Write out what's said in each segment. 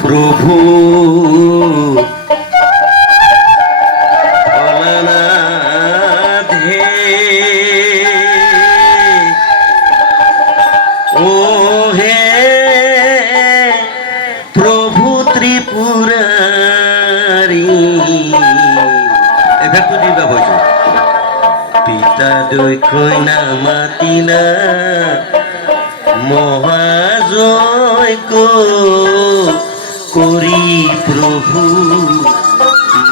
প্রভু ভোলানাথ হে, ও হে প্রভু ত্রিপুরারি। এবার তো দিবা বলছো পিতা দৈক্ষই না মাতিনা মহাজৈক করি প্রভু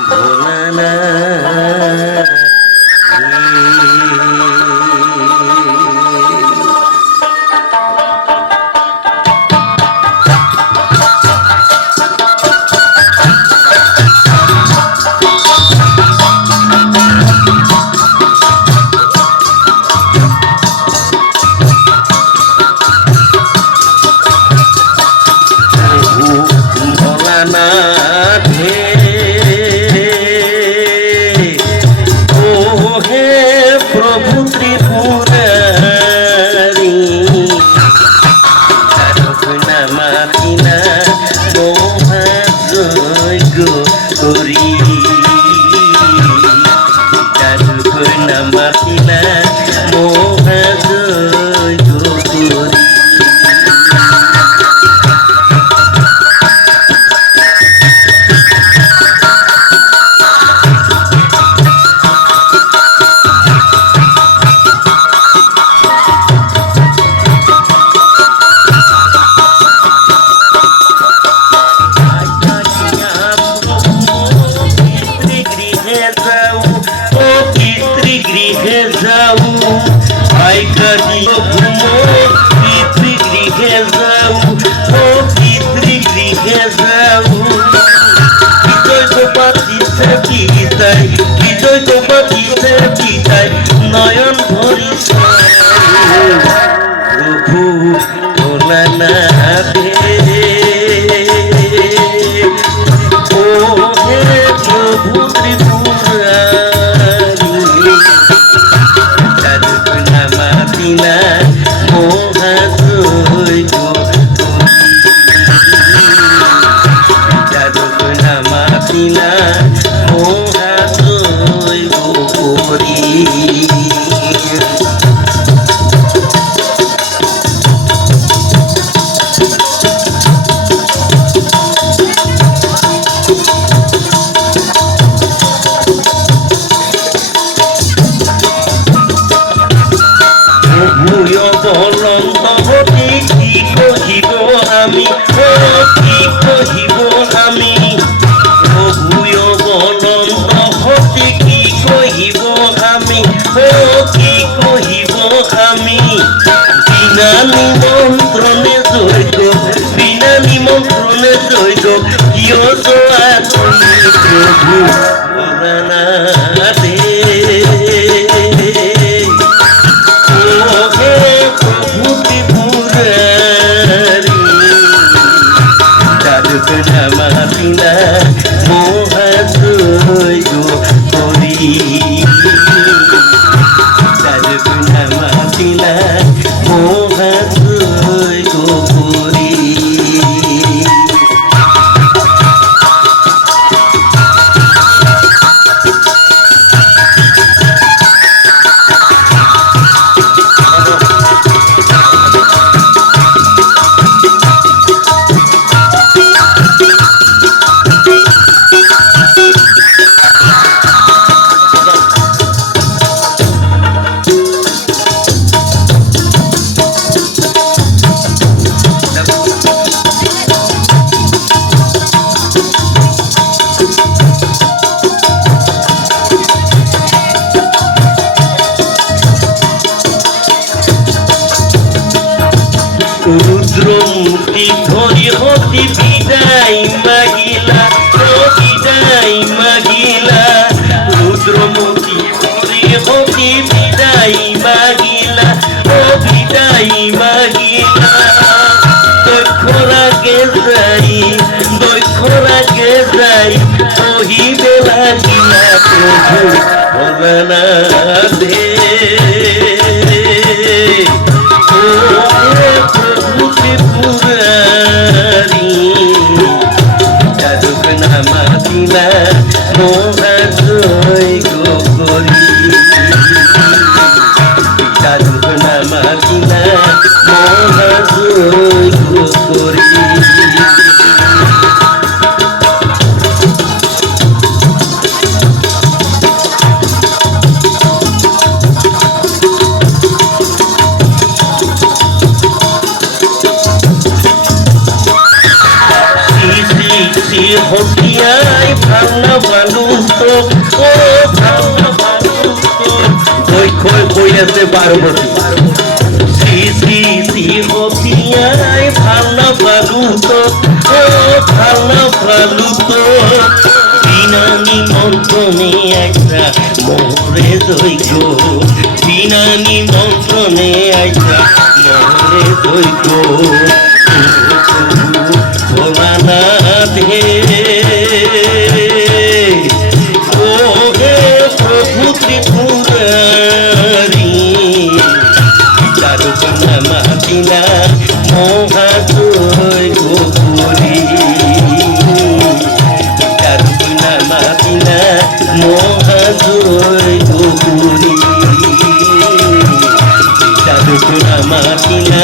ভোলানাথ ভোলানাথ হে, ও হে প্রভু ত্রিপুরারি। না মাতিনা মহাযজ্ঞ করি, না মাতিনা মহাযজ্ঞ করি। গৃহে যাও আইকারি ঘুমো, পিতৃগৃহে যাও ও পিতৃগৃহে যাও। বিজয় তোমাদিছে বিদায়, বিজয় তোমাদিছে বিদায়, নয়ন ভরিস প্রভু ভোলানাথ হে, ও হে প্রভু ত্রিপুরারি। মাতিনা মহাযজ্ঞ না মাতিনা মহাযজ্ঞ করি। বলন্তী কি কহিব আমি, ও কি কহিব আমি, প্রভুয় বলন্তী কি কহিব আমি, ও কি কহিব আমি। বিনা নিমন্ত্রণে যজ্ঞ, বিনা নিমন্ত্রণে যজ্ঞ, কিয় যোৱা তুমি প্রভু ভোলানাথ হে, প্রভু ত্রিপুরারি। না মাতিনা মহাযজ্ঞ করি, না মাতিনা মহাযজ্ঞ করি। রুদ্রমূর্তি ধরি হতি বিদায় মাগিলা, ও বিদায় মাগিলা। রুদ্রমূর্তি ধরি হতি বিদায় মাগিলা, ও বিদায় মাগিলা। দক্ষ রাগে যাই, দক্ষ রাগে যাই, কহিবে লাগিলা প্রভু ভোলানাথ হে, ও প্রভু ত্রিপুরারি। মাতিনা মহাযোগ্য করি। হতিয়াই ভাওনা বালুতো ও ভাওনা বালুতো কই কই কই আছে পার্বতী শ্রী শ্রী শ্রী হতিয়াই ভাওনা বালুতো ও ভাওনা বালুতো বিনা নিমন্ত্রণে আইসা মোহরে দৈগ বিনা নিমন্ত্রণে আইসা মোহরে দৈগ ভোলানাথ হে ও হে প্রভু ত্রিপুরারি চারুকন্যা মাতিনা মহাজয় গোপুরী চারুকন্যা মাতিনা মহাজয় গোপুরী চারুকন্যা মাতিনা